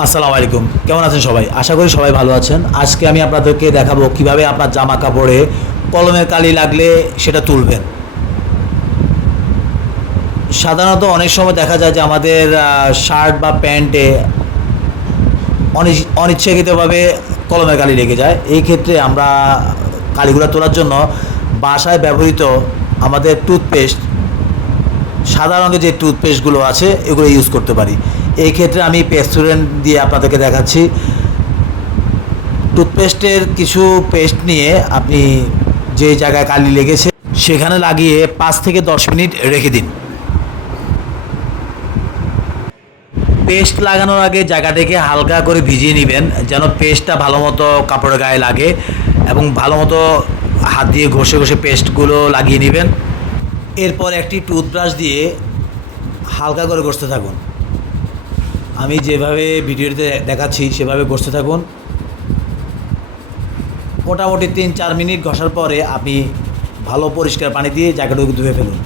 আসসালামু আলাইকুম। কেমন আছেন সবাই? আশা করি সবাই ভালো আছেন। আজকে আমি আপনাদেরকে দেখাবো কীভাবে আপনার জামা কাপড়ে কলমের কালি লাগলে সেটা তুলবেন। সাধারণত অনেক সময় দেখা যায় যে আমাদের শার্ট বা প্যান্টে অনি- অনিচ্ছাকৃতভাবে কলমের কালি লেগে যায়। এই ক্ষেত্রে আমরা কালিগুলো তোলার জন্য বাসায় ব্যবহৃত আমাদের টুথপেস্ট সাধারণত যে টুথপেস্টগুলো আছে, এগুলো ইউজ করতে পারি। এই ক্ষেত্রে আমি পেস্টুরেন্ট দিয়ে আপনাদেরকে দেখাচ্ছি। টুথপেস্টের কিছু পেস্ট নিয়ে আপনি যে জায়গায় কালি লেগেছে, সেখানে লাগিয়ে পাঁচ থেকে দশ মিনিট রেখে দিন। পেস্ট লাগানোর আগে জায়গাটাকে হালকা করে ভিজিয়ে নেবেন, যেন পেস্টটা ভালো মতো কাপড়ের গায়ে লাগে এবং ভালো মতো হাত দিয়ে ঘষে ঘষে পেস্টগুলো লাগিয়ে নেবেন। এরপর একটি টুথব্রাশ দিয়ে হালকা করে ঘষতে থাকুন। আমি যেভাবে ভিডিওতে দেখাচ্ছি, সেভাবে ঘষতে থাকুন। মোটামুটি তিন চার মিনিট ঘষার পরে আপনি ভালো পরিষ্কার পানি দিয়ে জায়গাটুকু ধুয়ে ফেলুন।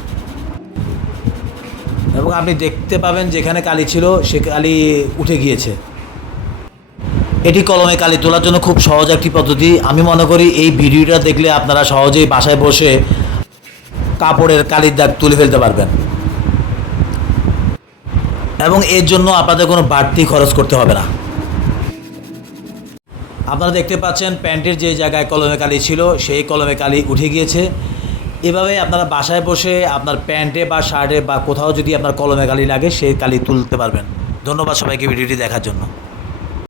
এবং আপনি দেখতে পাবেন যেখানে কালি ছিল, সে কালি উঠে গিয়েছে। এটি কলমে কালি তোলার জন্য খুব সহজ একটি পদ্ধতি। আমি মনে করি এই ভিডিওটা দেখলে আপনারা সহজেই বাসায় বসে কাপড়ের কালির দাগ তুলে ফেলতে পারবেন। এবং এর জন্য আপনাদের কোনো বাড়তি খরচ করতে হবে না। আপনারা দেখতে পাচ্ছেন প্যান্টের যে জায়গায় কলমে কালি ছিল, সেই কলমে কালি উঠে গিয়েছে। এভাবে আপনারা বাসায় বসে আপনার প্যান্টে বা শার্টে বা কোথাও যদি আপনার কলমে কালি লাগে, সেই কালি তুলতে পারবেন। ধন্যবাদ সবাইকে ভিডিওটি দেখার জন্য।